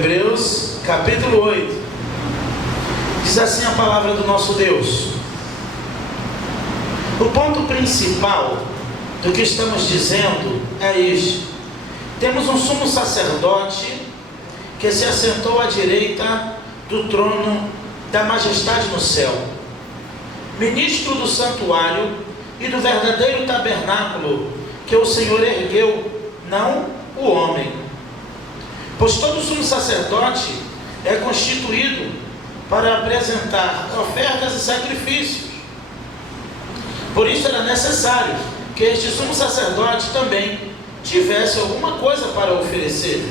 Hebreus capítulo 8, diz assim a palavra do nosso Deus. O ponto principal do que estamos dizendo é este: temos um sumo sacerdote que se assentou à direita do trono da majestade no céu, ministro do santuário e do verdadeiro tabernáculo que o Senhor ergueu, não o homem. Pois todo sumo sacerdote é constituído para apresentar ofertas e sacrifícios. Por isso era necessário que este sumo sacerdote também tivesse alguma coisa para oferecer.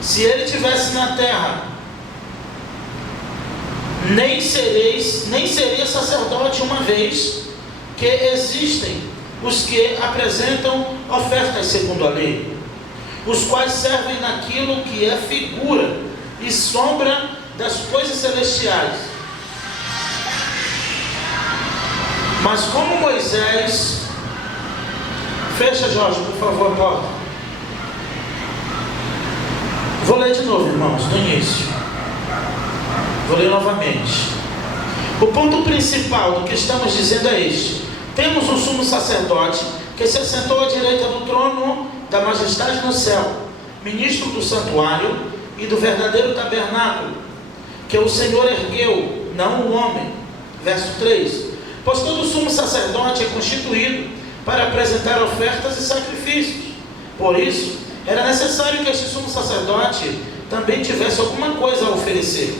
Se ele estivesse na terra, nem seria sacerdote, uma vez que existem os que apresentam ofertas segundo a lei, os quais servem naquilo que é figura e sombra das coisas celestiais. Mas como Moisés... Fecha, Jorge, por favor, a porta. Vou ler de novo, irmãos, no início. Vou ler novamente. O ponto principal do que estamos dizendo é este: temos um sumo sacerdote que se assentou à direita do trono da majestade no céu, ministro do santuário e do verdadeiro tabernáculo que o Senhor ergueu, não o homem. Verso 3: pois todo sumo sacerdote é constituído para apresentar ofertas e sacrifícios. Por isso era necessário que este sumo sacerdote também tivesse alguma coisa a oferecer.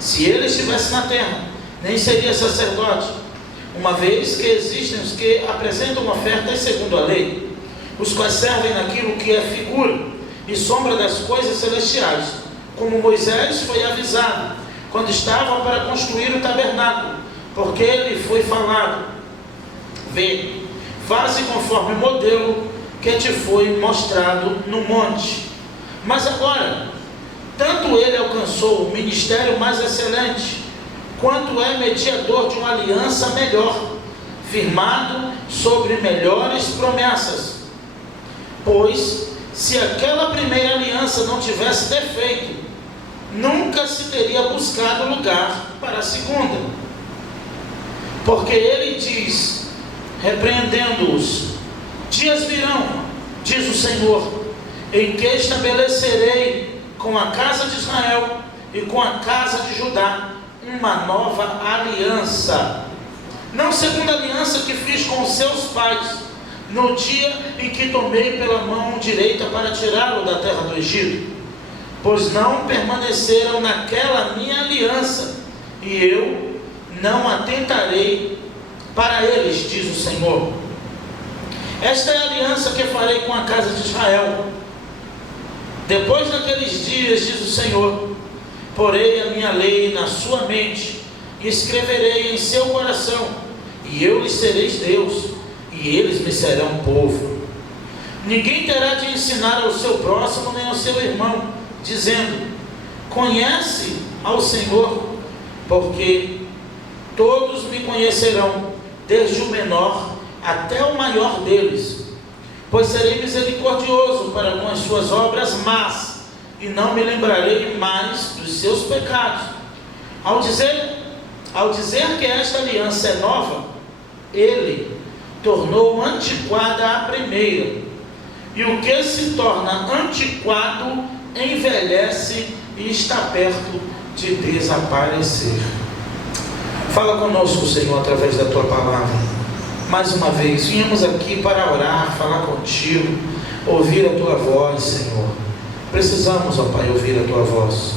Se ele estivesse na terra, nem seria sacerdote, uma vez que existem os que apresentam ofertas segundo a lei, os quais servem naquilo que é figura e sombra das coisas celestiais, como Moisés foi avisado quando estava para construir o tabernáculo, porque ele foi falado: vê, faze conforme o modelo que te foi mostrado no monte. Mas agora, tanto ele alcançou o ministério mais excelente, quanto é mediador de uma aliança melhor, firmado sobre melhores promessas. Pois, se aquela primeira aliança não tivesse defeito, nunca se teria buscado lugar para a segunda. Porque ele diz, repreendendo-os: dias virão, diz o Senhor, em que estabelecerei com a casa de Israel e com a casa de Judá uma nova aliança, não segundo a aliança que fiz com os seus pais no dia em que tomei pela mão direita para tirá-lo da terra do Egito, pois não permaneceram naquela minha aliança, e eu não atentarei para eles, diz o Senhor. Esta é a aliança que farei com a casa de Israel. Depois daqueles dias, diz o Senhor, porei a minha lei na sua mente e escreverei em seu coração, e eu lhes serei Deus, e eles me serão povo. Ninguém terá de ensinar ao seu próximo nem ao seu irmão, dizendo: conhece ao Senhor, porque todos me conhecerão, desde o menor até o maior deles, pois serei misericordioso para com as suas obras más, e não me lembrarei mais dos seus pecados. Ao dizer que esta aliança é nova, ele tornou antiquada a primeira, e o que se torna antiquado envelhece e está perto de desaparecer. Fala conosco, Senhor, através da Tua palavra. Mais uma vez, viemos aqui para orar, falar contigo, ouvir a Tua voz, Senhor. Precisamos, ó Pai, ouvir a Tua voz.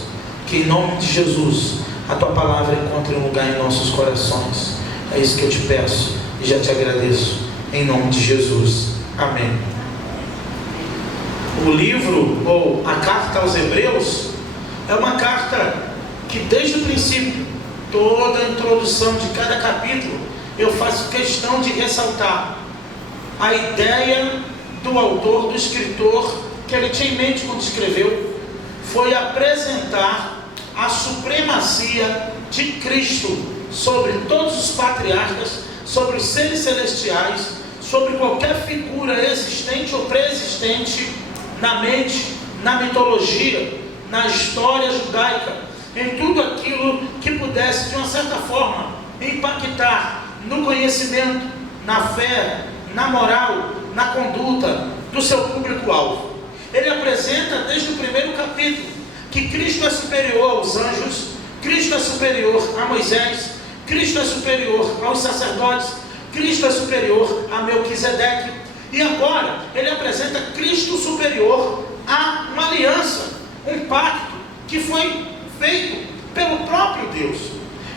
Que em nome de Jesus, a Tua palavra encontre um lugar em nossos corações. É isso que eu te peço e já te agradeço. Em nome de Jesus. Amém. O livro, ou a carta aos Hebreus, é uma carta que desde o princípio, toda a introdução de cada capítulo, eu faço questão de ressaltar a ideia do autor, do escritor, que ele tinha em mente quando escreveu, foi apresentar a supremacia de Cristo sobre todos os patriarcas, sobre os seres celestiais, sobre qualquer figura existente ou pré-existente na mente, na mitologia na história judaica, em tudo aquilo que pudesse, de uma certa forma, impactar no conhecimento, na fé, na moral, na conduta do seu público-alvo. Ele apresenta desde o primeiro capítulo que Cristo é superior aos anjos, Cristo é superior a Moisés, Cristo é superior aos sacerdotes, Cristo é superior a Melquisedeque, e agora ele apresenta Cristo superior a uma aliança, um pacto que foi feito pelo próprio Deus.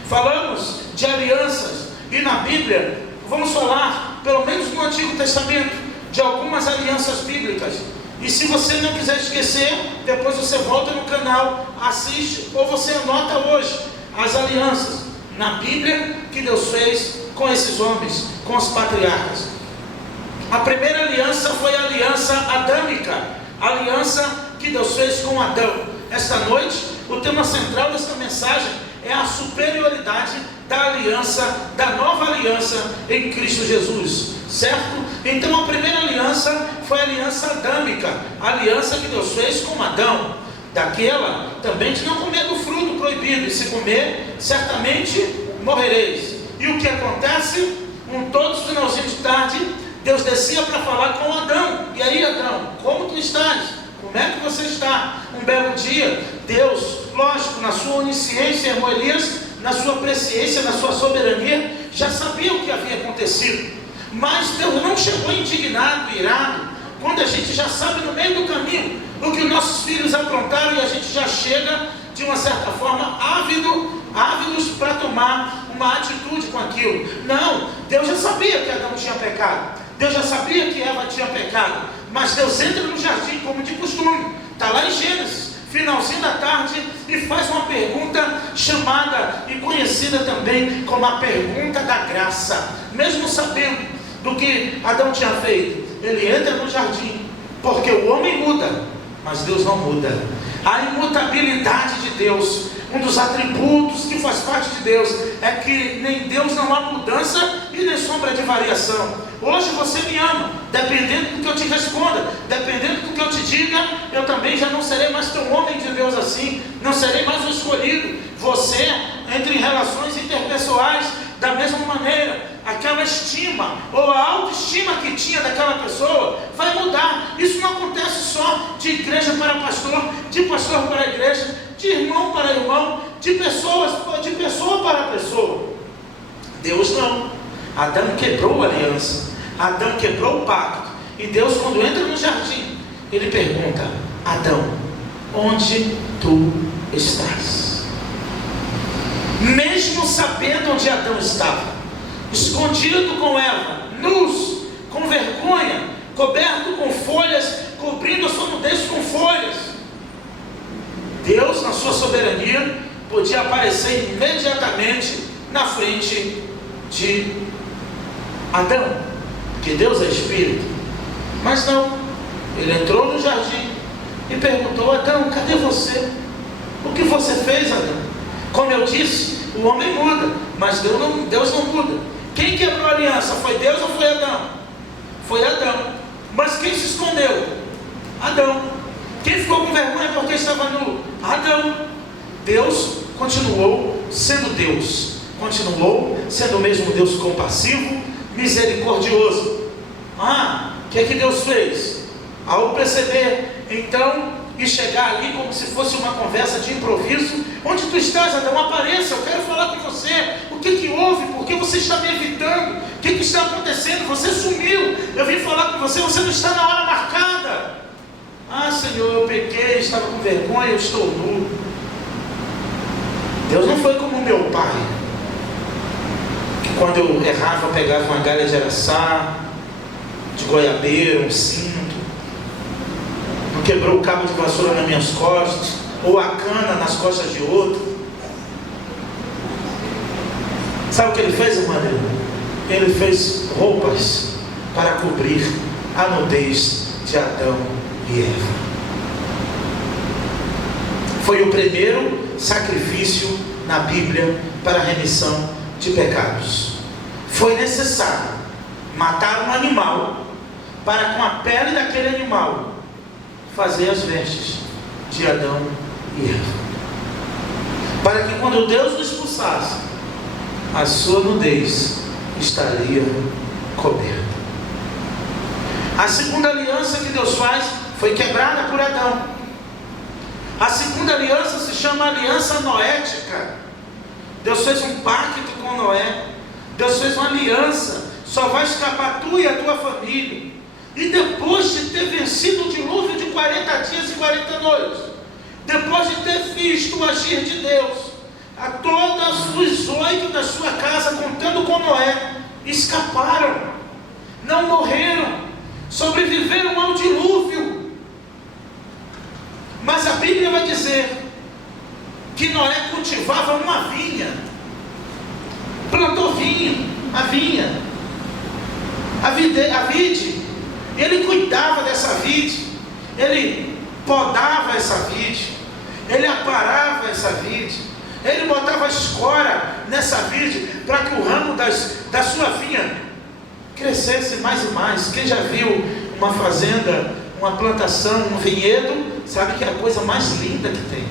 Falamos de alianças, e na Bíblia vamos falar, pelo menos no Antigo Testamento, de algumas alianças bíblicas. E se você não quiser esquecer, depois você volta no canal, assiste, ou você anota hoje as alianças na Bíblia que Deus fez com esses homens, com os patriarcas. A primeira aliança foi a aliança adâmica, a aliança que Deus fez com Adão. Esta noite, o tema central desta mensagem é a superioridade da aliança, da nova aliança em Cristo Jesus, certo? Então a primeira aliança foi a aliança adâmica, a aliança que Deus fez com Adão, daquela também de não comer do fruto proibido, e se comer, certamente morrereis. E o que acontece? Todos os finalzinhos de tarde, Deus descia para falar com Adão. E aí, Adão, como tu estás? Como é que você está? Um belo dia, Deus, lógico, na sua onisciência, irmão Elias, na sua presciência, na sua soberania, já sabia o que havia acontecido. Mas Deus não chegou indignado, irado, quando a gente já sabe no meio do caminho o que os nossos filhos aprontaram, e a gente já chega, de uma certa forma, ávidos para tomar uma atitude com aquilo. Não, Deus já sabia que Adão tinha pecado, Deus já sabia que Eva tinha pecado, mas Deus entra no jardim como de costume, está lá em Gênesis, finalzinho da tarde, e faz uma pergunta chamada e conhecida também como a pergunta da graça. Mesmo sabendo do que Adão tinha feito, ele entra no jardim, porque o homem muda, mas Deus não muda. A imutabilidade de Deus, um dos atributos que faz parte de Deus, é que nem Deus não há mudança e nem sombra de variação. Hoje você me ama, dependendo do que eu te responda, dependendo do que eu te diga, eu também já não serei mais tão homem de Deus assim, não serei mais o escolhido. Você entra em relações interpessoais da mesma maneira. Aquela estima ou a autoestima que tinha daquela pessoa vai mudar. Isso não acontece só de igreja para pastor, de pastor para igreja, de irmão para irmão, de pessoa para pessoa. Deus não. Adão quebrou a aliança, Adão quebrou o pacto, e Deus, quando entra no jardim, ele pergunta: Adão, onde tu estás? Mesmo sabendo onde Adão estava, escondido com Eva, nus, com vergonha, coberto com folhas, cobrindo a sua nudez com folhas, Deus, na sua soberania, podia aparecer imediatamente na frente de Adão, porque Deus é Espírito. Mas não, ele entrou no jardim e perguntou: Adão, cadê você? O que você fez, Adão? Como eu disse, o homem muda, mas Deus não muda. Quem quebrou a aliança? Foi Deus ou foi Adão? Foi Adão. Mas quem se escondeu? Adão. Quem ficou com vergonha porque estava nu? Adão. Deus continuou sendo Deus, continuou sendo o mesmo Deus compassivo, misericordioso. O que é que Deus fez? Ao perceber, então, e chegar ali como se fosse uma conversa de improviso: onde tu estás, Adão? Apareça, eu quero falar com você. O que houve? Por que você está me evitando? O que está acontecendo? Você sumiu, eu vim falar com você, você não está na hora marcada. Senhor, eu pequei, estava com vergonha, eu estou nu. Deus não foi como meu pai, que quando eu errava, pegava uma galha de araçá, de goiabeira, um cinto, não quebrou o cabo de vassoura nas minhas costas, ou a cana nas costas de outro. Sabe o que ele fez, irmã? Ele fez roupas para cobrir a nudez de Adão e Eva. Foi o primeiro sacrifício na Bíblia para a remissão de pecados. Foi necessário matar um animal para, com a pele daquele animal, fazer as vestes de Adão e Eva. Para que quando Deus o expulsasse, a sua nudez estaria coberta. A segunda aliança que Deus faz foi quebrada por Adão. A segunda aliança se chama aliança noética. Deus fez um pacto com Noé. Deus fez uma aliança. Só vai escapar tu e a tua família. E depois de ter vencido o dilúvio de 40 dias e 40 noites, depois de ter visto o agir de Deus, a todos os 8 da sua casa, contando com Noé, escaparam, não morreram, sobreviveram ao dilúvio. Mas a Bíblia vai dizer que Noé cultivava uma vinha, plantou vinho, a vide, ele cuidava dessa vide, ele podava essa vide, ele aparava essa vide, ele botava escora nessa vide, para que o ramo da sua vinha crescesse mais e mais. Quem já viu uma fazenda, uma plantação, um vinhedo, sabe que é a coisa mais linda que tem.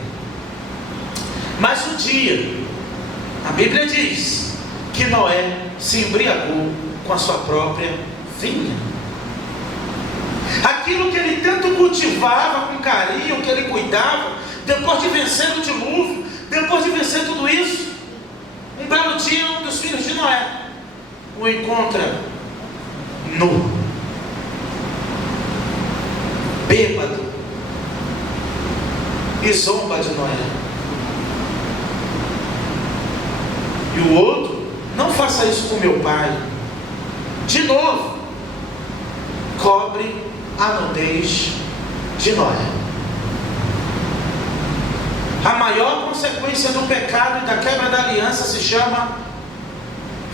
Mas um dia, a Bíblia diz que Noé se embriagou com a sua própria vinha. Aquilo que ele tanto cultivava com carinho, que ele cuidava, depois de vencer o dilúvio, depois de vencer tudo isso, um belo dia um dos filhos de Noé o encontra nu, bêbado, e zomba de Noé. E o outro: não faça isso com meu pai. De novo, cobre a nudez de Noé. A maior consequência do pecado e da quebra da aliança se chama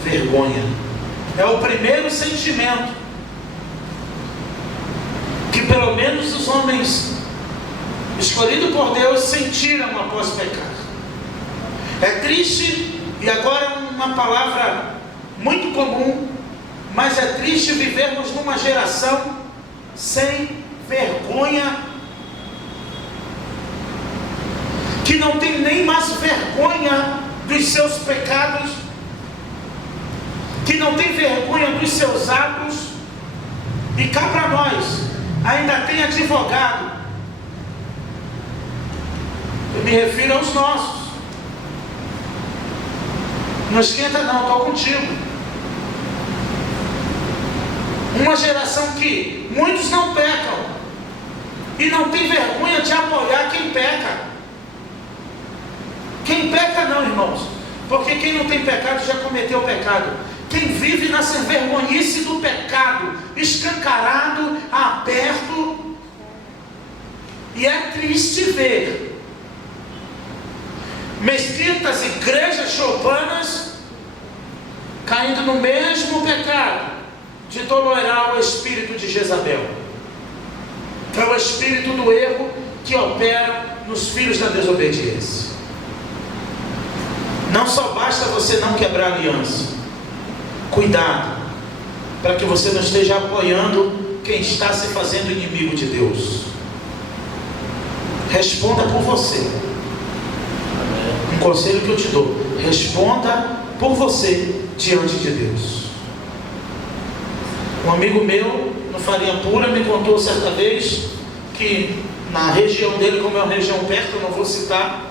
vergonha. É o primeiro sentimento que pelo menos os homens escolhidos por Deus sentiram após pecar. É triste, e agora uma palavra muito comum, mas é triste vivermos numa geração sem vergonha, que não tem nem mais vergonha dos seus pecados, que não tem vergonha dos seus atos. E cá para nós ainda tem advogado. Eu me refiro aos nossos. Não esquenta não, estou contigo. Uma geração que muitos não pecam e não tem vergonha de apoiar quem peca. Quem peca não, irmãos, porque quem não tem pecado já cometeu pecado. Quem vive na vergonhice do pecado, escancarado, aberto. E é triste ver mesquitas, igrejas choupanas caindo no mesmo pecado de tolerar o espírito de Jezabel. É o espírito do erro que opera nos filhos da desobediência. Não só basta você não quebrar aliança. Cuidado, para que você não esteja apoiando quem está se fazendo inimigo de Deus. Responda por você. Um conselho que eu te dou: responda por você diante de Deus. Um amigo meu, no Farinha Pura, me contou certa vez que na região dele, como é uma região perto, eu não vou citar,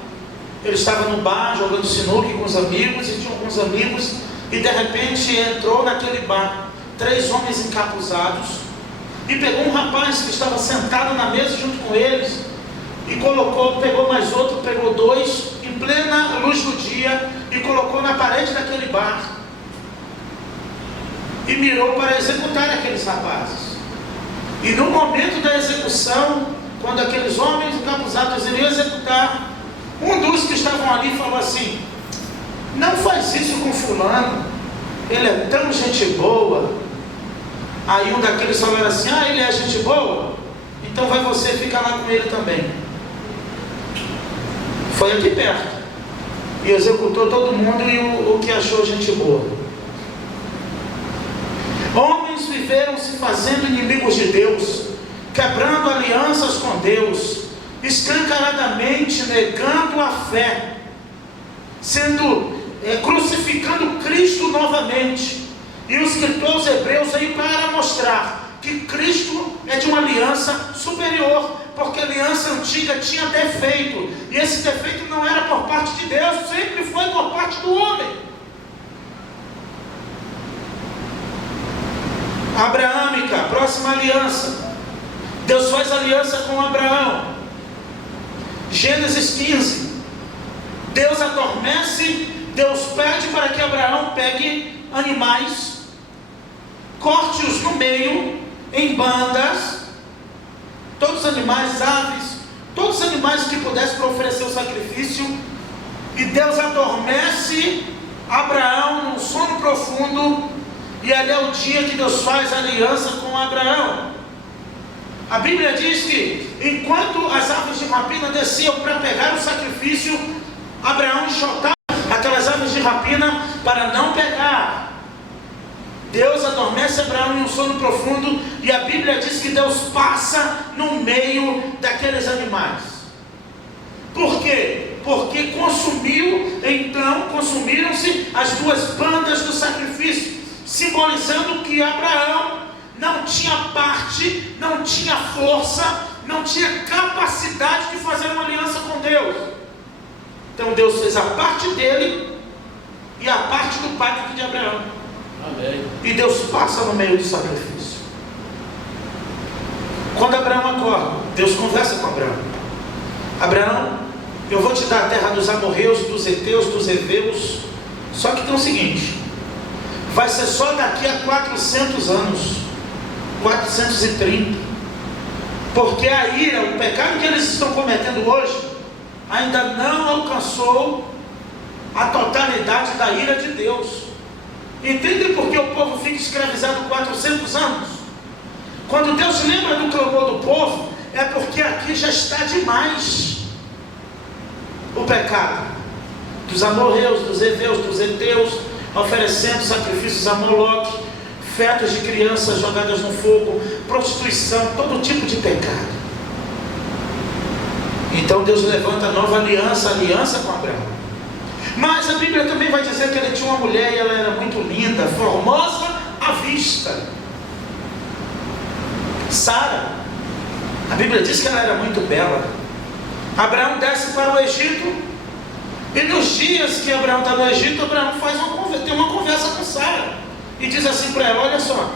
ele estava no bar jogando sinuca com os amigos, e tinha alguns amigos, e de repente entrou naquele bar 3 homens encapuzados e pegou um rapaz que estava sentado na mesa junto com eles e pegou mais outro, pegou 2 em plena luz do dia e colocou na parede daquele bar e mirou para executar aqueles rapazes. E no momento da execução, quando aqueles homens encapuzados iriam executar, um dos que estavam ali falou assim: não faz isso com fulano, ele é tão gente boa. Aí um daqueles falaram assim: ah, ele é gente boa? Então vai você ficar lá com ele também. Foi aqui perto e executou todo mundo, e o que achou gente boa. Homens viveram se fazendo inimigos de Deus, quebrando alianças com Deus, escancaradamente negando a fé, crucificando Cristo novamente. E o escritor aos Hebreus veio para mostrar que Cristo é de uma aliança superior, porque a aliança antiga tinha defeito, e esse defeito não era por parte de Deus, sempre foi por parte do homem. Abraâmica, próxima aliança. Deus faz aliança com Abraão. Gênesis 15. Deus adormece, Deus pede para que Abraão pegue animais, corte-os no meio, em bandas, todos os animais, aves, todos os animais que pudessem para oferecer o sacrifício, e Deus adormece Abraão num sono profundo, e ali é o dia que Deus faz aliança com Abraão. A Bíblia diz que enquanto as aves de rapina desciam para pegar o sacrifício, Abraão enxotava aquelas aves de rapina para não pegar. Deus adormece Abraão em um sono profundo, e a Bíblia diz que Deus passa no meio daqueles animais. Por quê? Porque consumiram-se as duas bandas do sacrifício, simbolizando que Abraão não tinha parte, não tinha força, não tinha capacidade de fazer uma aliança com Deus. Então Deus fez a parte dele e a parte do pacto de Abraão. Amém. E Deus passa no meio do sacrifício. Quando Abraão acorda, Deus conversa com Abraão. Abraão, eu vou te dar a terra dos amorreus, dos heteus, dos heveus. Só que tem o seguinte: vai ser só daqui a 400 anos, 430, porque a ira, o pecado que eles estão cometendo hoje, ainda não alcançou a totalidade da ira de Deus. Entende por que o povo fica escravizado 400 anos? Quando Deus lembra do clamor do povo, é porque aqui já está demais o pecado dos amorreus, dos heveus, dos heteus, oferecendo sacrifícios a Moloque, fetos de crianças jogadas no fogo, prostituição, todo tipo de pecado. Então Deus levanta nova aliança com Abraão. Mas a Bíblia também vai dizer que ele tinha uma mulher e ela era muito linda, formosa à vista. Sara. A Bíblia diz que ela era muito bela. Abraão desce para o Egito, e nos dias que Abraão está no Egito, Abraão tem uma conversa com Sara, e diz assim para ela: olha só,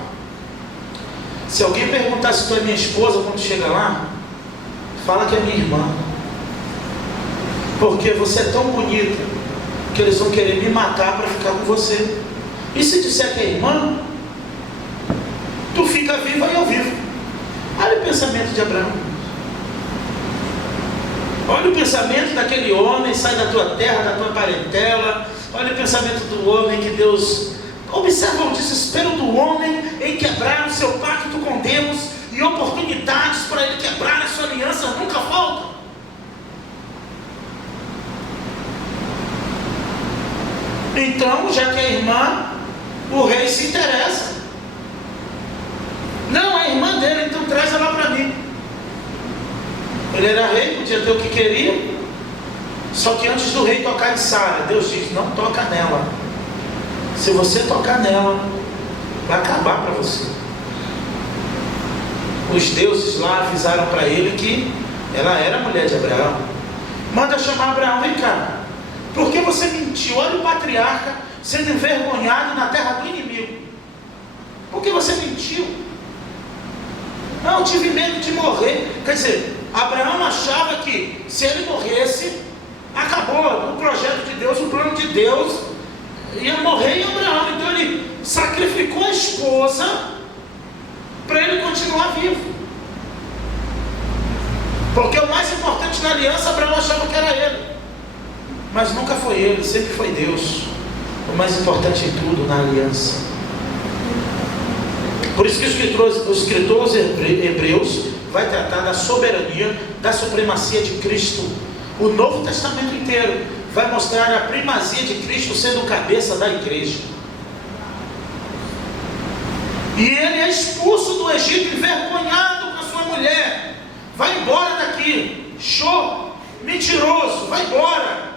se alguém perguntar se tu é minha esposa quando chega lá, fala que é minha irmã, porque você é tão bonita que eles vão querer me matar para ficar com você. E se disser que é irmã, tu fica viva e eu vivo. Olha o pensamento de Abraão. Olha o pensamento daquele homem: sai da tua terra, da tua parentela. Olha o pensamento do homem que Deus... Observa o desespero do homem em quebrar o seu pacto com Deus, e oportunidades para ele quebrar a sua aliança nunca faltam. Então, já que é irmã, o rei se interessa. Não, é irmã dele, então traz ela para mim. Ele era rei, podia ter o que queria. Só que antes do rei tocar em Sara, Deus diz: não toca nela. Se você tocar nela, vai acabar para você. Os deuses lá avisaram para ele que ela era a mulher de Abraão. Manda chamar Abraão: vem cá, por que você mentiu? Olha o patriarca sendo envergonhado na terra do inimigo. Por que você mentiu? Não, eu tive medo de morrer. Quer dizer, Abraão achava que se ele morresse, acabou o projeto de Deus, o plano de Deus, ia morrer em Abraão. Então ele sacrificou a esposa para ele continuar vivo. Porque o mais importante na aliança, Abraão achava que era ele, mas nunca foi ele, sempre foi Deus. O mais importante em tudo na aliança. Por isso que os escritores hebreus vai tratar da soberania, da supremacia de Cristo. O Novo Testamento inteiro vai mostrar a primazia de Cristo sendo o cabeça da igreja. E ele é expulso do Egito, envergonhado com a sua mulher. Vai embora daqui. show, mentiroso, vai embora.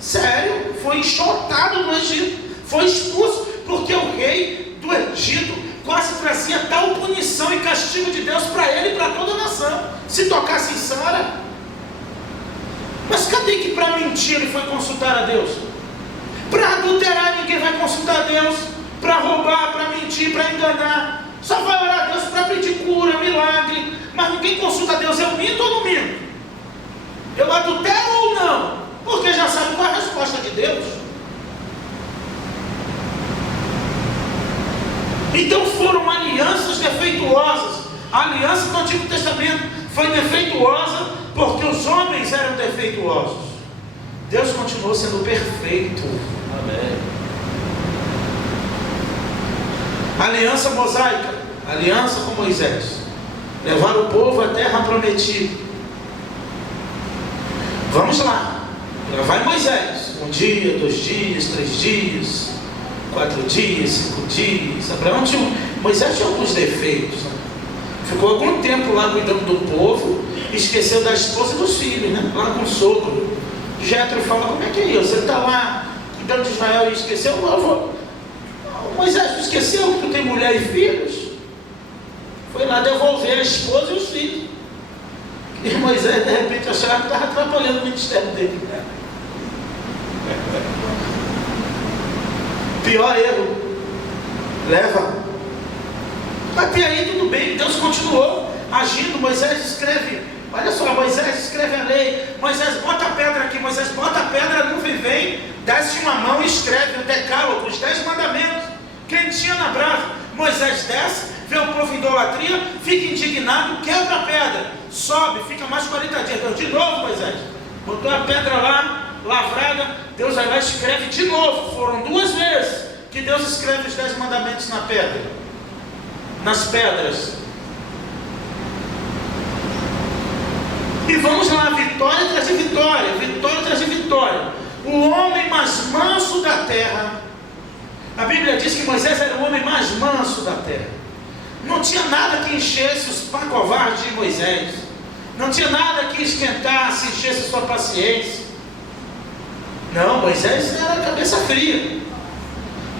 Sério, foi enxotado no Egito, foi expulso, porque o rei do Egito quase trazia tal punição e castigo de Deus para ele e para toda a nação, se tocasse em Sara. Mas cadê que para mentir ele foi consultar a Deus? Para adulterar ninguém vai consultar a Deus, para roubar, para mentir, para enganar, só vai orar a Deus para pedir cura, milagre, mas ninguém consulta a Deus. Eu minto ou não minto? Eu adultero ou não? Porque já sabe qual é a resposta de Deus. Então foram alianças defeituosas. A aliança do Antigo Testamento foi defeituosa porque os homens eram defeituosos. Deus continuou sendo perfeito. Amém. Aliança mosaica, aliança com Moisés, levar o povo à terra prometida. Vamos lá, lá vai Moisés, 1 dia, 2 dias, 3 dias, 4 dias, 5 dias. Moisés tinha alguns defeitos, né? Ficou algum tempo lá cuidando do povo, esqueceu da esposa e dos filhos, né? Lá com o sogro. Jetro fala: como é que é isso? Você está lá cuidando de Israel e esqueceu? Moisés, tu esqueceu que tu tem mulher e filhos? Foi lá devolver a esposa e os filhos. E Moisés de repente achava que estava atrapalhando o ministério dele. Pior erro. Leva. Até aí tudo bem, Deus continuou agindo. Moisés escreve, olha só, Moisés escreve a lei. Moisés bota a pedra aqui, Moisés bota a pedra, a nuvem vem, desce uma mão e escreve o decálogo, os 10 mandamentos, quentinha na brasa. Moisés desce, vê o povo em idolatria, fica indignado, quebra a pedra, sobe, fica mais 40 dias. Deus, de novo, Moisés, botou a pedra lá, lavrada, Deus vai lá e escreve de novo. Foram 2 vezes que Deus escreve os 10 mandamentos na pedra, nas pedras. E vamos lá, vitória traz vitória, vitória traz vitória. O homem mais manso da terra, a Bíblia diz que Moisés era o homem mais manso da terra. Não tinha nada que enchesse os pacovardes de Moisés, não tinha nada que esquentasse, enchesse sua paciência. Não, Moisés era cabeça fria.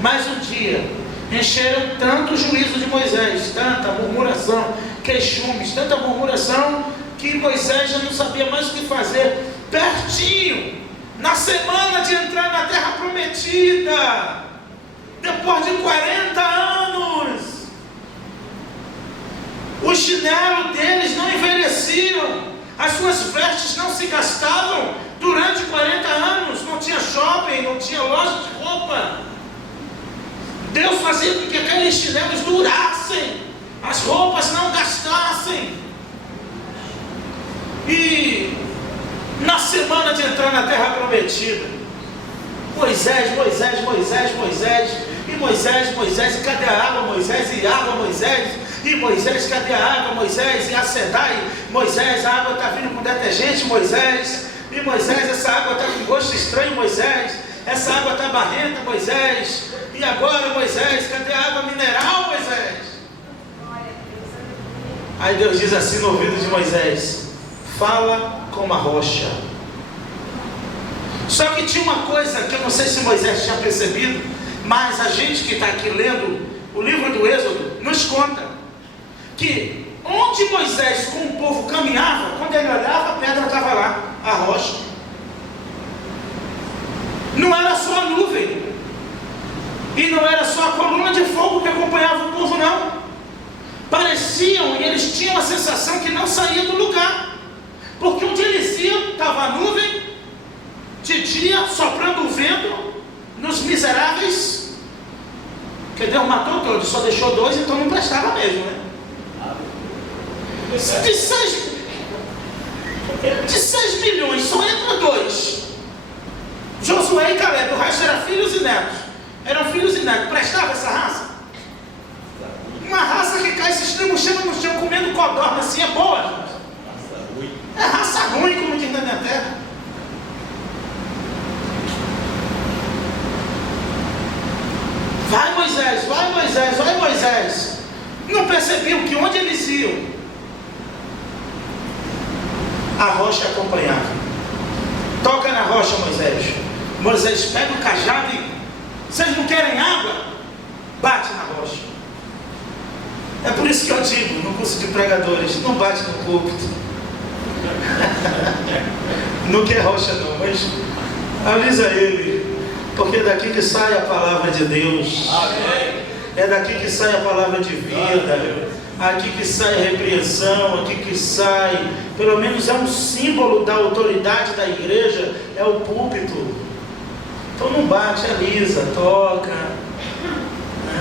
Mas um dia encheram tanto o juízo de Moisés, tanta murmuração, queixumes, tanta murmuração, que Moisés já não sabia mais o que fazer. Pertinho, na semana de entrar na terra prometida, depois de 40 anos, o chinelo deles não envelheciam, as suas vestes não se gastavam. Durante 40 anos não tinha shopping, não tinha loja de roupa. Deus fazia com que aqueles chinelos durassem, as roupas não gastassem. E na semana de entrar na terra prometida, Moisés, e cadê a água, Moisés, e água, Moisés, e Moisés, cadê a água, Moisés, e a Sedai, Moisés, a água está vindo com detergente, Moisés, e Moisés, essa água está com gosto estranho, Moisés, essa água está barrenta, Moisés, e agora, Moisés, cadê a água mineral, Moisés? Aí Deus diz assim no ouvido de Moisés: fala como a rocha. Só que tinha uma coisa que eu não sei se Moisés tinha percebido, mas a gente que está aqui lendo o livro do Êxodo nos conta que onde Moisés com o povo caminhava, quando ele olhava, a pedra estava lá, a rocha. Não era só a nuvem, e não era só a coluna de fogo que acompanhava o povo, não. Pareciam, e eles tinham a sensação que não saía do lugar, porque onde eles iam, estava a nuvem, de dia, soprando o vento, nos miseráveis, que Deus matou todos, só deixou 2, então não prestava mesmo, né? De 6 milhões, só entra 2, Josué e Caleb, o resto eram filhos e netos. Eram filhos e netos. Prestava essa raça? Uma raça que cai, se estrebuchando no chão, comendo codorna, assim, é boa, gente. É raça ruim, como diz na minha terra. Vai Moisés, vai Moisés, vai Moisés. Não percebiam que onde eles iam, A rocha acompanhava. Toca na rocha, Moisés. Moisés pega o cajado e... Vocês não querem água? Bate na rocha. É por isso que eu digo, no curso de pregadores, não bate no púlpito. Não quer rocha não, mas avisa ele, porque é daqui que sai a palavra de Deus. Amém. É daqui que sai a palavra de vida. Aqui que sai a repreensão, aqui que sai, pelo menos é um símbolo da autoridade da igreja, é o púlpito. Então não bate, alisa, toca,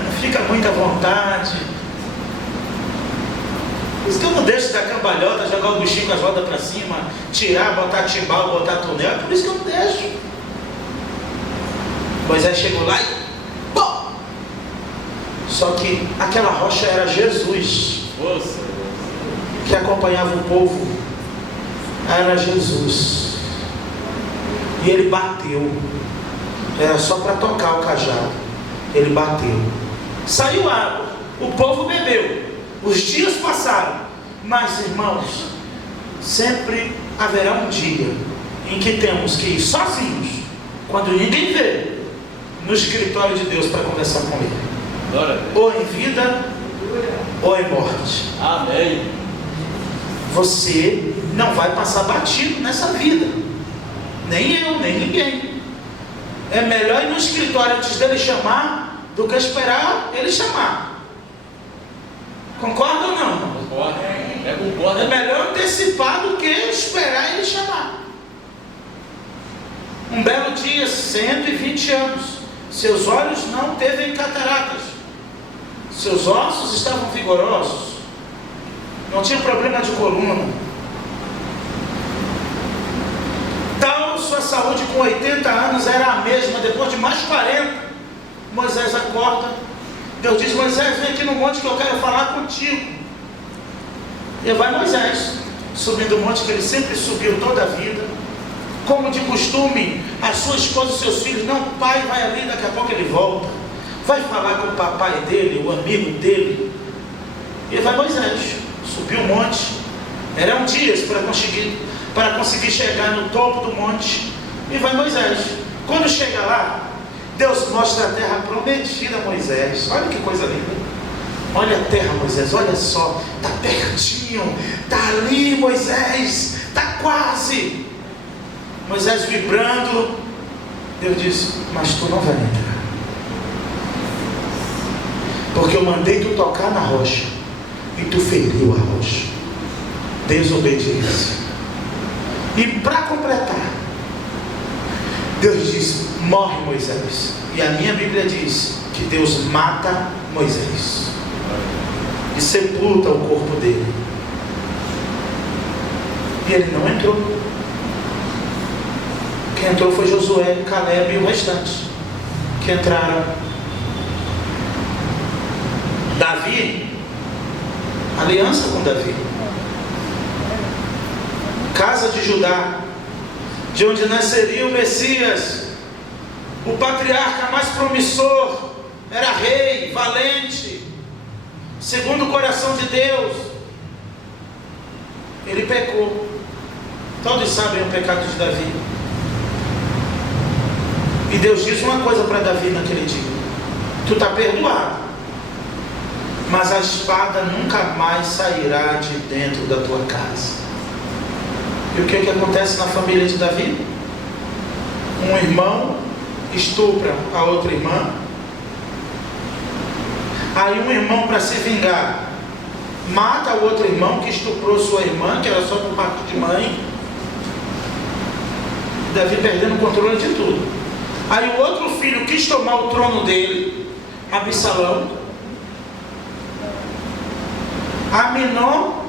não fica muito à vontade. Por isso que eu não deixo da cambalhota, jogar o bichinho com as rodas para cima, tirar, botar timbal, botar túnel, é por isso que eu não deixo. Moisés chegou lá e... Pô! Só que aquela rocha era Jesus, que acompanhava o povo. Era Jesus. E ele bateu. Era só para tocar o cajado. Ele bateu. Saiu água. O povo bebeu. Os dias passaram. Mas, irmãos, sempre haverá um dia em que temos que ir sozinhos, quando ninguém vê, no escritório de Deus para conversar com Ele. Ou em vida, ou em morte. Amém. Você não vai passar batido nessa vida. Nem eu, nem ninguém. É melhor ir no escritório antes dele chamar do que esperar ele chamar. Concorda ou não? Concordo. Concordo. É melhor antecipar do que esperar ele chamar. Um belo dia, 120 anos, seus olhos não teve cataratas, seus ossos estavam vigorosos, não tinha problema de coluna. Tal sua saúde com 80 anos era a mesma, depois de mais 40, Moisés acorda. Deus diz: Moisés, vem aqui no monte que eu quero falar contigo. E vai Moisés, subindo o monte que ele sempre subiu toda a vida. Como de costume, a sua esposa e seus filhos: não, pai, vai ali, daqui a pouco ele volta. Vai falar com o papai dele, o amigo dele. E vai Moisés, subiu o monte. Eram dias para conseguir chegar no topo do monte. E vai Moisés. Quando chega lá, Deus mostra a terra prometida a Moisés. Olha que coisa linda. Olha a terra, Moisés, olha só. Está pertinho, está ali, Moisés, está quase. Moisés vibrando. Deus disse: mas tu não vai entrar, porque eu mandei tu tocar na rocha e tu feriu a rocha. Desobediência. E para completar, Deus disse: morre, Moisés. E a minha Bíblia diz que Deus mata Moisés e sepulta o corpo dele. E ele não entrou. Quem entrou foi Josué, Caleb e o restante que entraram. Davi, aliança com Davi, casa de Judá, de onde nasceria o Messias, o patriarca mais promissor, era rei, valente, segundo o coração de Deus. Ele pecou. Todos sabem o pecado de Davi. E Deus diz uma coisa para Davi naquele dia: tu está perdoado, mas a espada nunca mais sairá de dentro da tua casa. E o que acontece na família de Davi? Um irmão estupra a outra irmã. Aí um irmão, para se vingar, mata o outro irmão que estuprou sua irmã, que era só por parte de mãe. Davi perdendo o controle de tudo. Aí o outro filho quis tomar o trono dele, Absalão. Aminon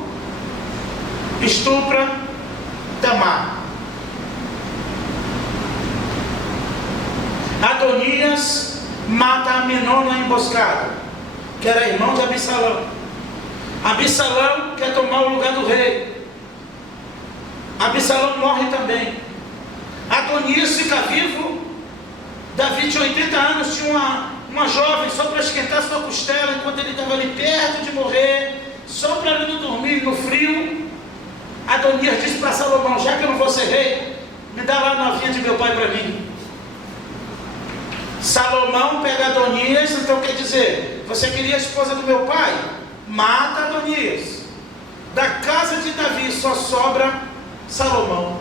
estupra Tamar. Adonias mata Aminon na emboscada, que era irmão de Absalão. Absalão quer tomar o lugar do rei. Absalão morre também. Adonias fica vivo. Davi tinha 80 anos, tinha uma jovem só para esquentar sua costela enquanto ele estava ali perto de morrer, só para ele não dormir no frio. Adonias disse para Salomão: já que eu não vou ser rei, me dá lá a novinha de meu pai para mim. Salomão pega Adonias, então quer dizer, você queria a esposa do meu pai? Mata Adonias. Da casa de Davi só sobra Salomão.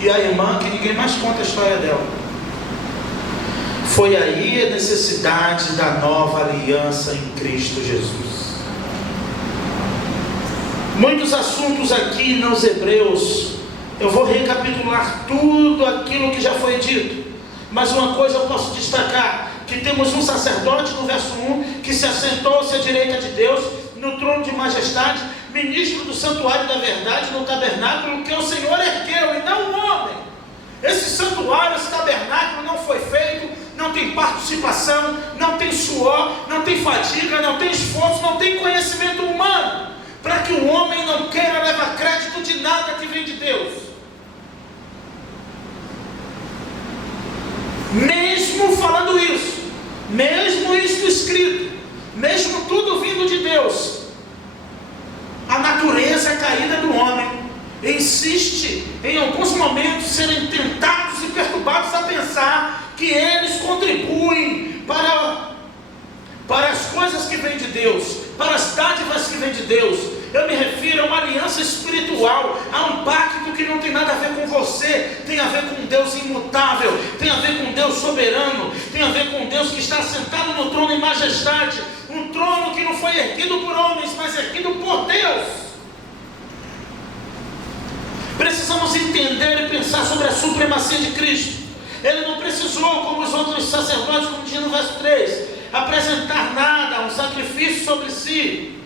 E a irmã, que ninguém mais conta a história dela. Foi aí a necessidade da nova aliança em Cristo Jesus. Muitos assuntos aqui nos Hebreus, eu vou recapitular tudo aquilo que já foi dito, mas uma coisa eu posso destacar, que temos um sacerdote no verso 1, que se assentou-se à direita de Deus, no trono de majestade, ministro do santuário da verdade, no tabernáculo que o Senhor ergueu, e não o homem. Esse santuário, esse tabernáculo não foi feito, não tem participação, não tem suor, não tem fadiga, não tem esforço, não tem conhecimento humano, para que o homem não queira levar crédito de nada que vem de Deus. Mesmo falando isso, mesmo isso escrito, mesmo tudo vindo de Deus, a natureza caída do homem insiste em alguns momentos serem tentados e perturbados a pensar que eles contribuem para as coisas que vêm de Deus, para as dádivas que vêm de Deus. Eu me refiro a uma aliança espiritual, a um pacto que não tem nada a ver com você, tem a ver com um Deus imutável, tem a ver com um Deus soberano, tem a ver com um Deus que está sentado no trono em majestade, um trono que não foi erguido por homens, mas erguido por Deus. Precisamos entender e pensar sobre a supremacia de Cristo. Ele não precisou, como os outros sacerdotes, como diz no verso 3, apresentar nada, um sacrifício sobre si.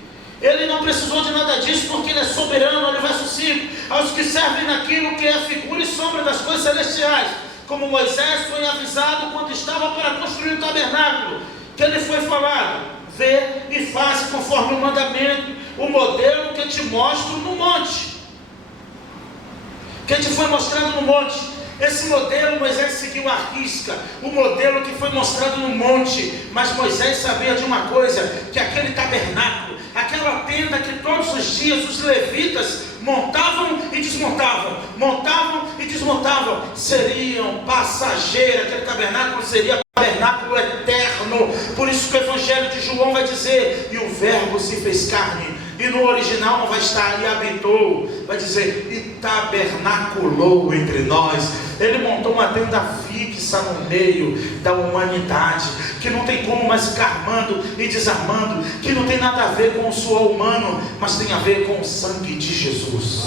Ele não precisou de nada disso, porque ele é soberano. Olha o verso 5: aos que servem naquilo que é a figura e sombra das coisas celestiais, como Moisés foi avisado quando estava para construir o tabernáculo, que ele foi falado: vê e faz conforme o mandamento, o modelo que te mostro no monte, que te foi mostrado no monte. Esse modelo Moisés seguiu à risca, o modelo que foi mostrado no monte. Mas Moisés sabia de uma coisa, que aquele tabernáculo, aquela tenda que todos os dias os levitas montavam e desmontavam, seriam passageiros. Aquele tabernáculo seria tabernáculo eterno. Por isso que o Evangelho de João vai dizer: e o verbo se fez carne. E no original não vai estar e habitou, vai dizer e tabernaculou entre nós. Ele montou uma tenda fixa no meio da humanidade, que não tem como mais ficar armando e desarmando, que não tem nada a ver com o suor humano, mas tem a ver com o sangue de Jesus.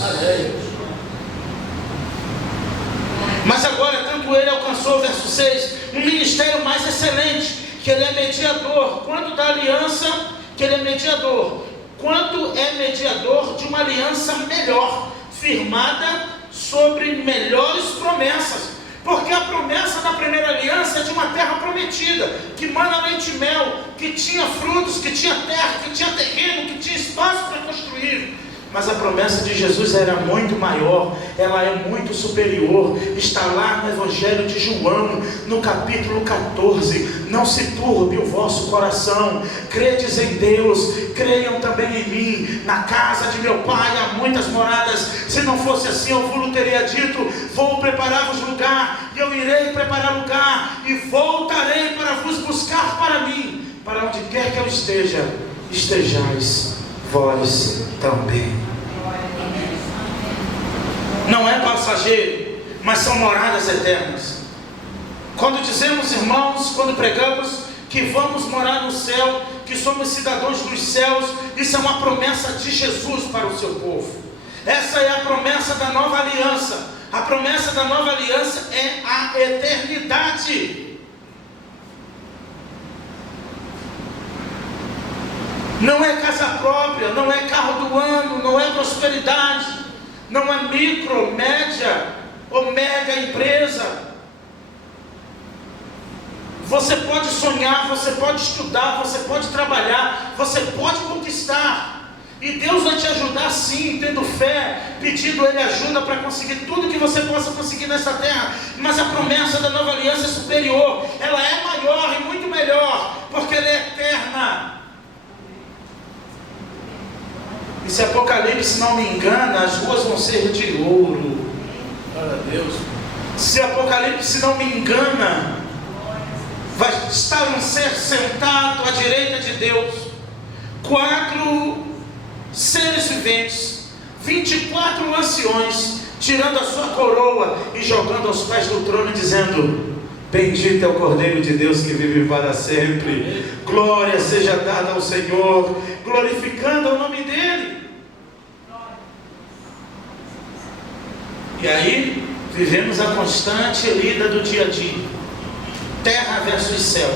Mas agora, tanto ele alcançou, verso 6, um ministério mais excelente, que ele é mediador, quanto da aliança, que ele é mediador, quanto é mediador de uma aliança melhor, firmada sobre melhores promessas. Porque a promessa da primeira aliança é de uma terra prometida, que mana leite e mel, que tinha frutos, que tinha terra, que tinha terreno, que tinha espaço para construir. Mas a promessa de Jesus era muito maior, ela é muito superior. Está lá no Evangelho de João, no capítulo 14. Não se turbe o vosso coração, credes em Deus, creiam também em mim. Na casa de meu pai há muitas moradas. Se não fosse assim, eu vos teria dito: vou preparar-vos lugar, e eu irei preparar lugar, e voltarei para vos buscar para mim. Para onde quer que eu esteja, estejais vós também. Não é passageiro, mas são moradas eternas. Quando dizemos, irmãos, quando pregamos que vamos morar no céu, que somos cidadãos dos céus, isso é uma promessa de Jesus para o seu povo. Essa é a promessa da nova aliança. A promessa da nova aliança é a eternidade. Não é casa própria, não é carro do ano, não é prosperidade, não é micro, média ou mega empresa. Você pode sonhar, você pode estudar, você pode trabalhar, você pode conquistar. E Deus vai te ajudar sim, tendo fé, pedindo Ele ajuda para conseguir tudo que você possa conseguir nessa terra. Mas a promessa da nova aliança é superior, ela é maior e muito melhor, porque ela é eterna. E Se Apocalipse não me engana, as ruas vão ser de ouro. Glória a Deus. Se Apocalipse não me engana, vai estar um ser sentado à direita de Deus, 4 seres viventes, 24 anciões, tirando a sua coroa e jogando aos pés do trono, dizendo: bendito é o Cordeiro de Deus que vive para sempre. Glória seja dada ao Senhor, glorificando o nome dEle. E aí, vivemos a constante lida do dia a dia. Terra versus céu.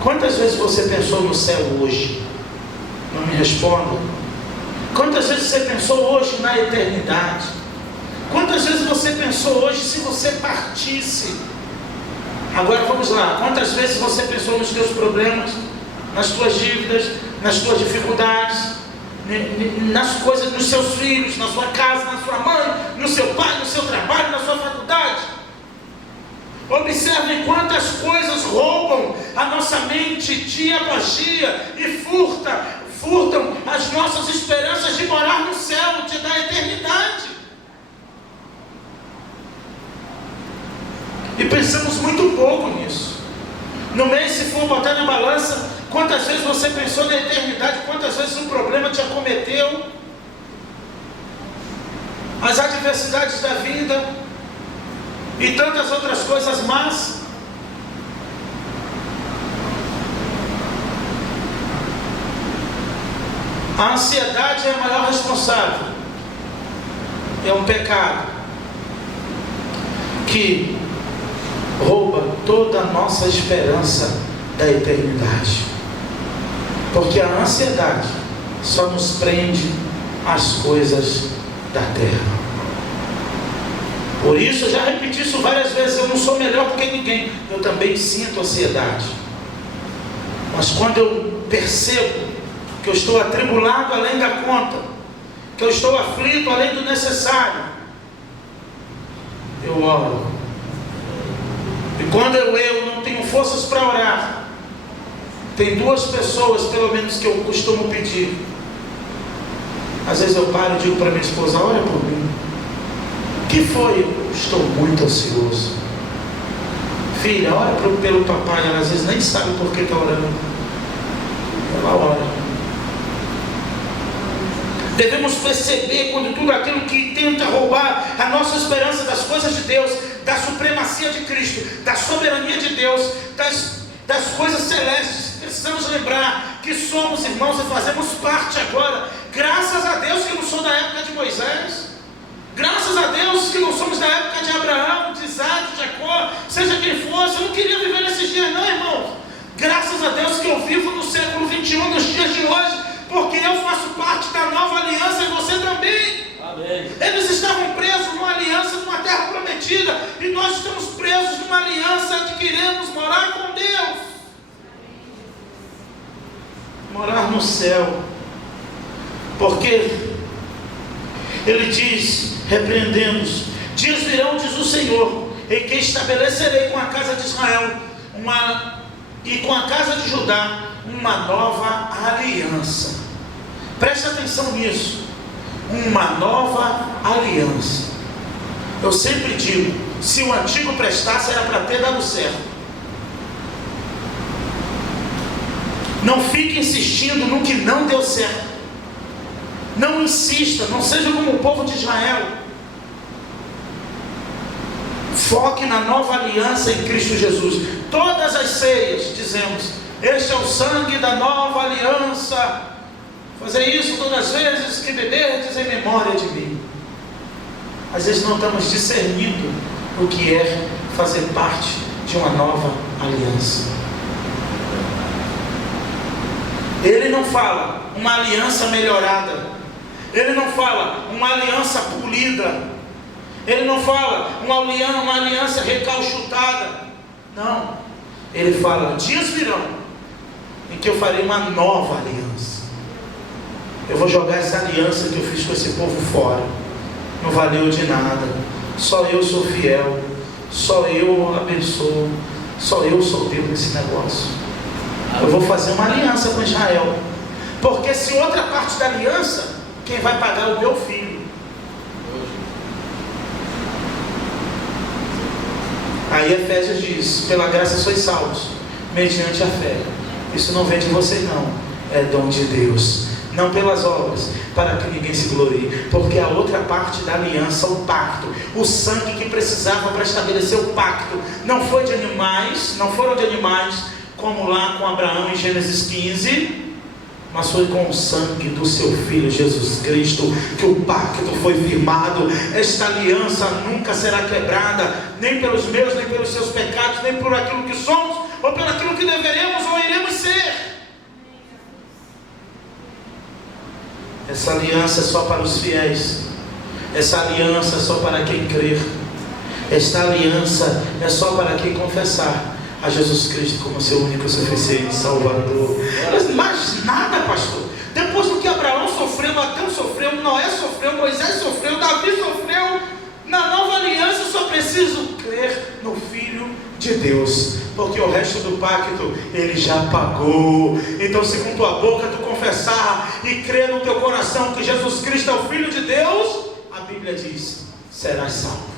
Quantas vezes você pensou no céu hoje? Não me responda. Quantas vezes você pensou hoje na eternidade? Quantas vezes você pensou hoje se você partisse? Agora vamos lá. Quantas vezes você pensou nos teus problemas, nas tuas dívidas, nas tuas dificuldades, nas coisas dos seus filhos, na sua casa, na sua mãe, no seu pai, no seu trabalho, na sua faculdade? Observem quantas coisas roubam a nossa mente dia após dia e furtam as nossas esperanças de morar no céu, da eternidade. E pensamos muito pouco nisso. No mês, se for botar na balança, quantas vezes você pensou na eternidade, quantas vezes um problema te acometeu, as adversidades da vida e tantas outras coisas más. A ansiedade é a maior responsável. É um pecado que rouba toda a nossa esperança da eternidade. Porque a ansiedade só nos prende às coisas da terra. Por isso, eu já repeti isso várias vezes, eu não sou melhor do que ninguém. Eu também sinto ansiedade. Mas quando eu percebo que eu estou atribulado além da conta, que eu estou aflito além do necessário, eu oro. E quando eu não tenho forças para orar, tem 2 pessoas pelo menos que eu costumo pedir. Às vezes eu paro e digo para minha esposa: ora por mim. O que foi? Eu estou muito ansioso. Filha, ora pelo papai. Ela às vezes nem sabe por que está orando. Ela ora. Devemos perceber quando tudo aquilo que tenta roubar a nossa esperança das coisas de Deus, da supremacia de Cristo, da soberania de Deus, das coisas celestes, precisamos lembrar que somos irmãos e fazemos parte agora. Graças a Deus que não sou da época de Moisés. Graças a Deus que não somos da época de Abraão, de Isaac, de Jacó, seja quem fosse. Eu não queria viver nesses dias não, irmão. Graças a Deus que eu vivo no século 21, nos dias de hoje, porque eu faço parte da nova aliança e você também. Amém. Eles estavam presos numa aliança, numa terra prometida, e nós estamos presos numa aliança de queremos morar com Deus. Morar no céu. Porque Ele diz, repreendemos: dias virão, diz o Senhor, em que estabelecerei com a casa de Israel e com a casa de Judá uma nova aliança. Preste atenção nisso. Uma nova aliança. Eu sempre digo, se o antigo prestasse, era para ter dado certo. Não fique insistindo no que não deu certo. Não insista, não seja como o povo de Israel. Foque na nova aliança em Cristo Jesus. Todas as ceias dizemos: este é o sangue da nova aliança. Fazer isso todas as vezes que beberdes em memória de mim. Às vezes não estamos discernindo o que é fazer parte de uma nova aliança. Ele não fala uma aliança melhorada. Ele não fala uma aliança polida. Ele não fala uma aliança recalchutada. Não. Ele fala: dias virão em que eu farei uma nova aliança. Eu vou jogar essa aliança que eu fiz com esse povo fora. Não valeu de nada. Só eu sou fiel. Só eu abençoo. Só eu sou Deus nesse negócio. Eu vou fazer uma aliança com Israel. Porque se outra parte da aliança, quem vai pagar é o meu filho. Aí Efésios diz: pela graça sois salvos, mediante a fé. Isso não vem de vocês não, é dom de Deus, não pelas obras, para que ninguém se glorie. Porque a outra parte da aliança, o pacto, o sangue que precisava para estabelecer o pacto, não foi de animais, não foram de animais, como lá com Abraão em Gênesis 15, mas foi com o sangue do seu Filho Jesus Cristo que o pacto foi firmado. Esta aliança nunca será quebrada, nem pelos meus, nem pelos seus pecados, nem por aquilo que somos, ou pelo aquilo que deveremos ou iremos ser. Essa aliança é só para os fiéis. Essa aliança é só para quem crer. Esta aliança é só para quem confessar a Jesus Cristo como seu único e suficiente Salvador. Mas mais nada, pastor. Depois do que Abraão sofreu, Adão sofreu, Noé sofreu, Moisés sofreu, Davi sofreu, na nova aliança eu só preciso crer no Filho de Deus, porque o resto do pacto Ele já pagou. Então, se com tua boca tu confessar e crer no teu coração que Jesus Cristo é o Filho de Deus, a Bíblia diz: serás salvo.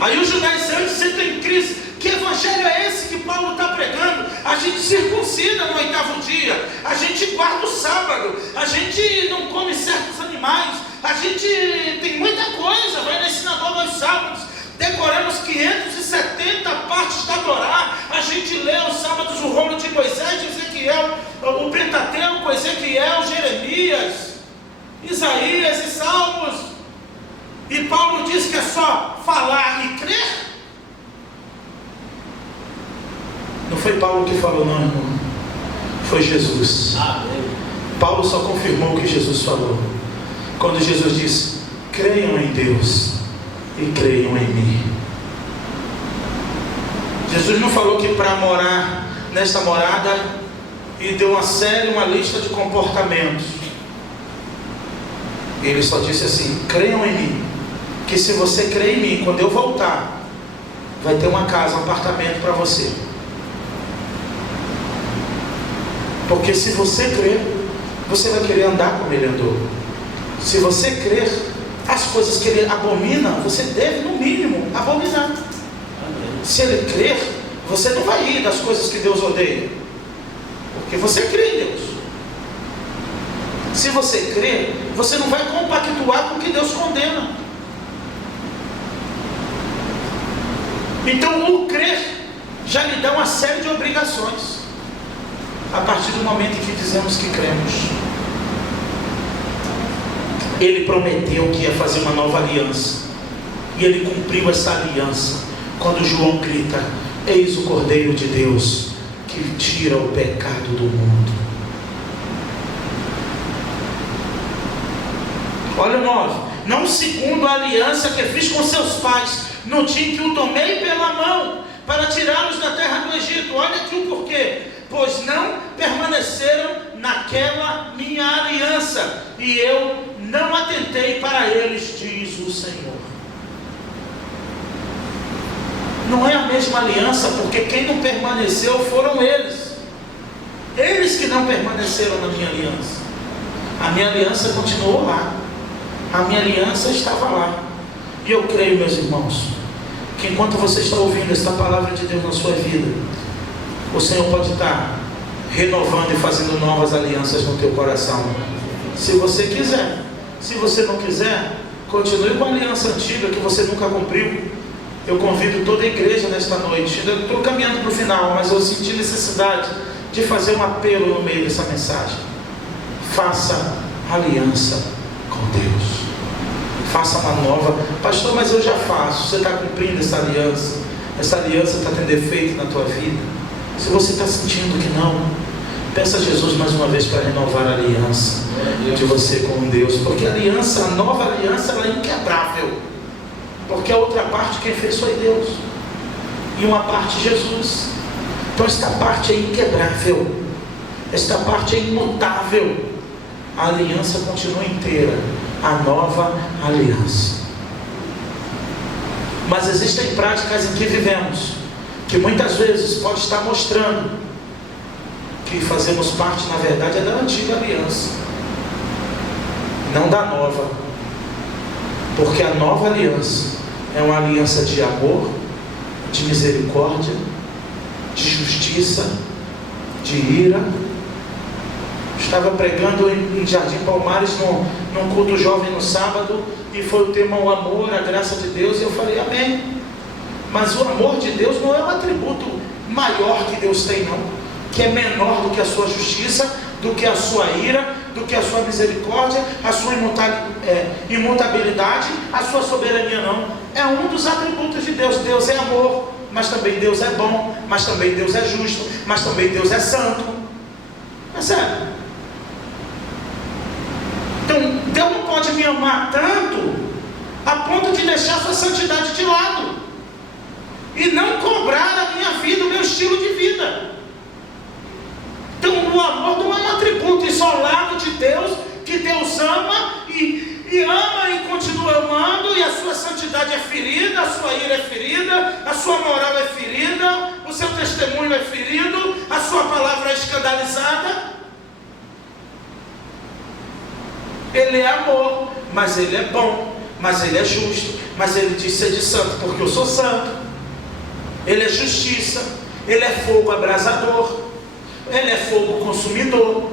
Aí os judaizantes entram em crise. Que evangelho é esse que Paulo está pregando? A gente circuncida no 8º dia, a gente guarda o sábado, a gente não come certos animais, a gente tem muita coisa, vai na sinagoga aos sábados, decoramos 570 partes da Torá, a gente lê aos sábados o rolo de Moisés, de Ezequiel, o Pentateuco, Ezequiel, Jeremias, Isaías e Salmos. E Paulo diz que é só falar e crer? Não foi Paulo que falou não, irmão. Foi Jesus. Paulo só confirmou o que Jesus falou. Quando Jesus disse: creiam em Deus e creiam em mim. Jesus não falou que para morar nesta morada e deu uma lista de comportamentos. Ele só disse assim: creiam em mim, que se você crer em mim, quando eu voltar, vai ter uma casa, um apartamento para você. Porque se você crer, você vai querer andar como Ele andou. Se você crer, as coisas que Ele abomina, você deve no mínimo abominar. Se Ele crer, você não vai rir das coisas que Deus odeia, porque você crê em Deus. Se você crer, você não vai compactuar com o que Deus condena. Então o crer já lhe dá uma série de obrigações, a partir do momento em que dizemos que cremos. Ele prometeu que ia fazer uma nova aliança, e Ele cumpriu essa aliança quando João grita: eis o Cordeiro de Deus que tira o pecado do mundo. Olha o 9: não segundo a aliança que fiz com seus pais no dia em que o tomei pela mão para tirá-los da terra do Egito. Olha aqui o porquê: pois não permaneceram naquela minha aliança, e eu não atentei para eles, diz o Senhor. Não é a mesma aliança, porque quem não permaneceu foram eles que não permaneceram na minha aliança. A minha aliança continuou lá, a minha aliança estava lá. E eu creio, meus irmãos, que enquanto você está ouvindo esta palavra de Deus na sua vida, o Senhor pode estar renovando e fazendo novas alianças no teu coração, se você quiser. Se você não quiser, continue com a aliança antiga que você nunca cumpriu. Eu convido toda a igreja nesta noite, eu estou caminhando para o final, mas eu senti necessidade de fazer um apelo no meio dessa mensagem. Faça aliança com Deus. Faça uma nova. Pastor, mas eu já faço. Você está cumprindo essa aliança? Essa aliança está tendo efeito na tua vida? Se você está sentindo que não, peça a Jesus mais uma vez para renovar a aliança de você com Deus. Porque a aliança, a nova aliança, ela é inquebrável. Porque a outra parte quem fez foi Deus, e uma parte Jesus. Então esta parte é inquebrável, esta parte é imutável. A aliança continua inteira, a nova aliança. Mas existem práticas em que vivemos, que muitas vezes pode estar mostrando que fazemos parte, na verdade, é da antiga aliança, não da nova, porque a nova aliança é uma aliança de amor, de misericórdia, de justiça, de ira. Estava pregando em Jardim Palmares num culto jovem no sábado, e foi o tema o amor, a graça de Deus, e eu falei amém. Mas o amor de Deus não é um atributo maior que Deus tem, não, que é menor do que a sua justiça, do que a sua ira, do que a sua misericórdia, a sua imutabilidade, a sua soberania, não. É um dos atributos de Deus. Deus é amor, mas também Deus é bom, mas também Deus é justo, mas também Deus é santo. É sério. Então Deus não pode me amar tanto a ponto de deixar a sua santidade de lado e não cobrar a minha vida, o meu estilo de vida. Então o amor não é um atributo isolado de Deus, que Deus ama e ama e continua amando, e a sua santidade é ferida, a sua ira é ferida, a sua moral é ferida, o seu testemunho é ferido, a sua palavra é escandalizada. Ele é amor, mas Ele é bom, mas Ele é justo, mas Ele diz ser de santo, porque eu sou santo. Ele é justiça, Ele é fogo abrasador, Ele é fogo consumidor.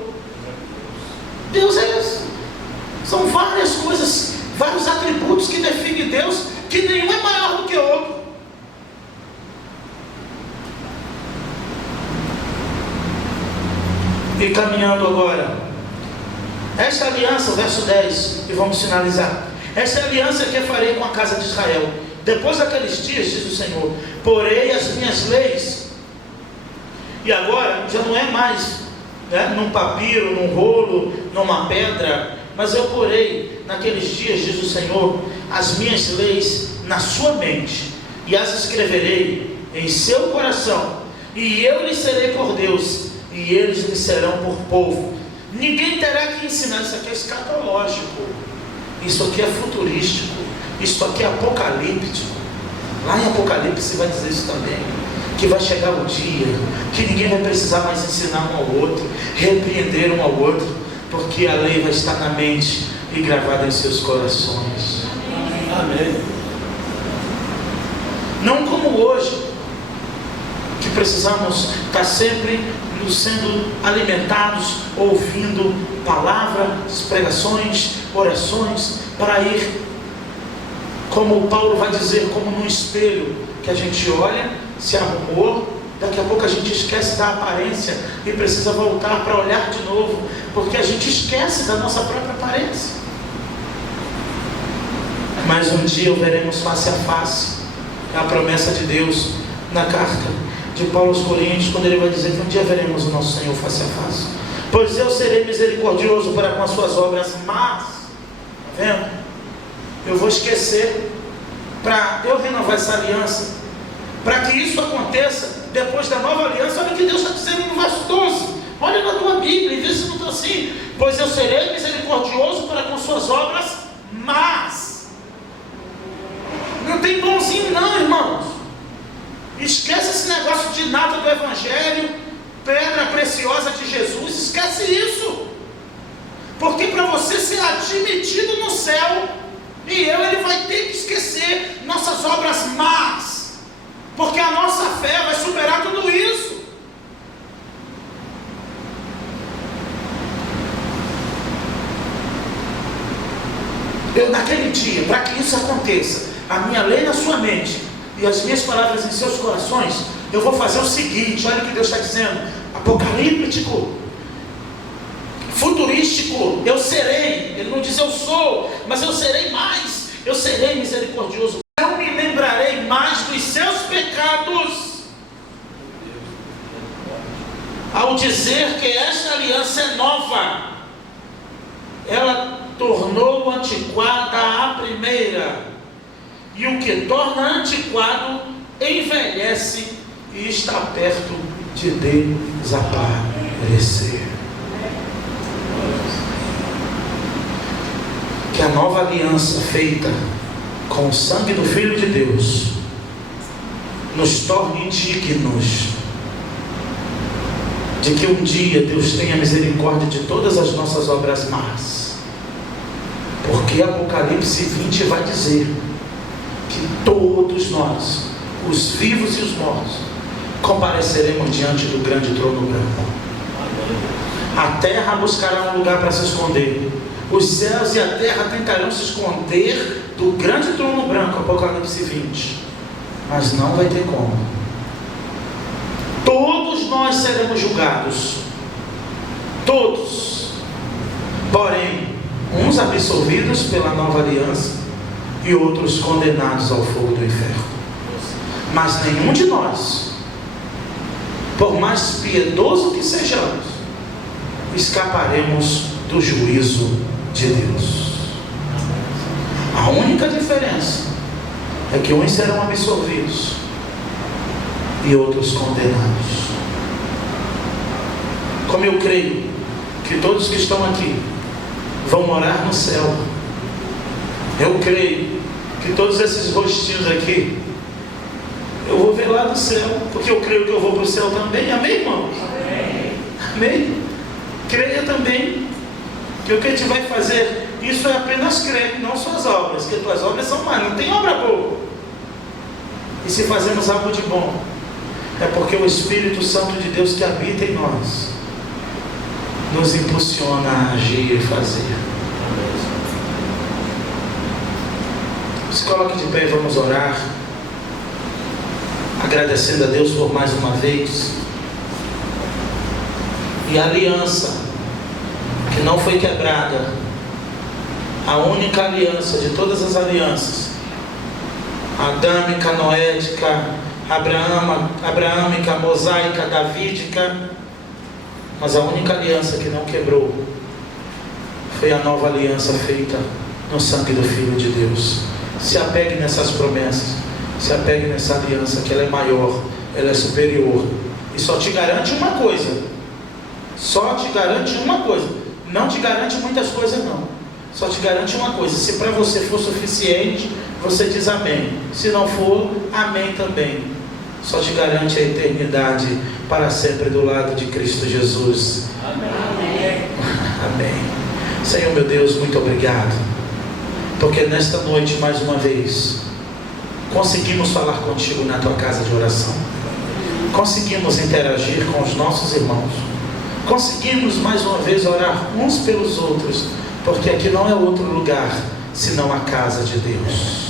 Deus é isso. São várias coisas, vários atributos que definem Deus, que nenhum é maior do que o outro. E caminhando agora, esta aliança, verso 10, e vamos finalizar. Esta é a aliança que eu farei com a casa de Israel. Depois daqueles dias, diz o Senhor, porei as minhas leis. E agora já não é mais num papiro, num rolo, numa pedra, mas eu porei naqueles dias, diz o Senhor, as minhas leis na sua mente, e as escreverei em seu coração, e eu lhes serei por Deus, e eles me serão por povo. Ninguém terá que ensinar. Isso aqui é escatológico, isso aqui é futurístico, isso aqui é apocalíptico. Lá em Apocalipse vai dizer isso também, que vai chegar o dia que ninguém vai precisar mais ensinar um ao outro, repreender um ao outro, porque a lei vai estar na mente e gravada em seus corações. Amém. Não como hoje, que precisamos estar sempre sendo alimentados, ouvindo palavras, pregações, orações, para ir, como Paulo vai dizer, como num espelho, que a gente olha, se arrumou, daqui a pouco a gente esquece da aparência e precisa voltar para olhar de novo, porque a gente esquece da nossa própria aparência. Mas um dia o veremos face a face. É a promessa de Deus na carta de Paulo aos Coríntios, quando ele vai dizer que um dia veremos o nosso Senhor face a face. Pois eu serei misericordioso para com as suas obras, mas, está vendo? Eu vou esquecer, para eu renovar essa aliança, para que isso aconteça depois da nova aliança. Olha o que Deus está dizendo no verso 12, olha na tua Bíblia e vê se não está assim. Pois eu serei misericordioso para com suas obras, mas, não tem bonzinho não, irmãos. Esquece esse negócio de nada do Evangelho, pedra preciosa de Jesus, esquece isso, porque para você ser admitido no céu, ele vai ter que esquecer nossas obras más, porque a nossa fé vai superar tudo isso. Eu naquele dia, para que isso aconteça, a minha lei na sua mente e as minhas palavras em seus corações, eu vou fazer o seguinte, olha o que Deus está dizendo, apocalíptico, futurístico, eu serei, ele não diz eu sou, mas eu serei mais, eu serei misericordioso, não me lembrarei mais dos seus pecados, ao dizer que esta aliança é nova, ela tornou antiquada a primeira, e o que torna antiquado envelhece e está perto de desaparecer. Que a nova aliança feita com o sangue do Filho de Deus nos torne dignos de que um dia Deus tenha misericórdia de todas as nossas obras más. Porque Apocalipse 20 vai dizer que todos nós, os vivos e os mortos, compareceremos diante do grande trono branco. A terra buscará um lugar para se esconder. Os céus e a terra tentarão se esconder do grande trono branco, Apocalipse 20. Mas não vai ter como. Todos nós seremos julgados. Todos. Porém, uns absolvidos pela nova aliança e outros condenados ao fogo do inferno. Mas nenhum de nós, por mais piedoso que sejamos, escaparemos do juízo de Deus. A única diferença é que uns serão absorvidos e outros condenados. Como eu creio que todos que estão aqui vão morar no céu, eu creio que todos esses rostinhos aqui eu vou ver lá no céu, porque eu creio que eu vou para o céu também. Amém, irmãos? Amém? Creia também que o que a gente vai fazer, isso é apenas crer, não suas obras, porque tuas obras são más, não tem obra boa. E se fazemos algo de bom, é porque o Espírito Santo de Deus que habita em nós nos impulsiona a agir e fazer. Se coloque de pé e vamos orar, agradecendo a Deus por mais uma vez. E a aliança que não foi quebrada, a única aliança de todas as alianças, adâmica, noética, abraâmica, mosaica, davídica, mas a única aliança que não quebrou foi a nova aliança feita no sangue do Filho de Deus. Se apegue nessas promessas, se apegue nessa aliança, que ela é maior, ela é superior, e só te garante uma coisa, não te garante muitas coisas não, só te garante uma coisa: se para você for suficiente, você diz amém, se não for, amém também. Só te garante a eternidade para sempre do lado de Cristo Jesus. Amém. Amém. Senhor meu Deus, muito obrigado, porque nesta noite mais uma vez conseguimos falar contigo na tua casa de oração, conseguimos interagir com os nossos irmãos, conseguimos mais uma vez orar uns pelos outros, porque aqui não é outro lugar senão a casa de Deus.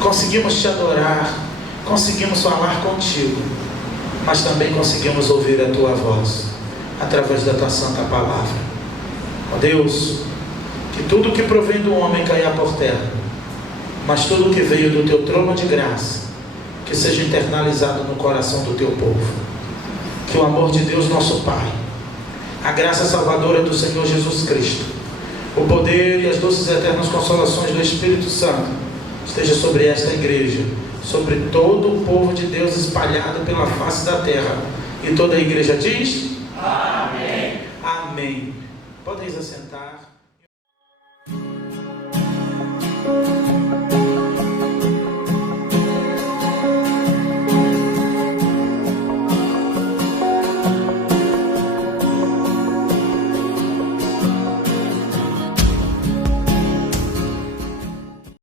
Conseguimos te adorar, conseguimos falar contigo, mas também conseguimos ouvir a tua voz através da tua santa palavra. Ó Deus, que tudo que provém do homem caia por terra, mas tudo que veio do teu trono de graça, que seja internalizado no coração do teu povo. Que o amor de Deus nosso Pai, a graça salvadora do Senhor Jesus Cristo, o poder e as doces e eternas consolações do Espírito Santo esteja sobre esta igreja, sobre todo o povo de Deus espalhado pela face da terra. E toda a igreja diz: amém. Amém. Podem ir assentar.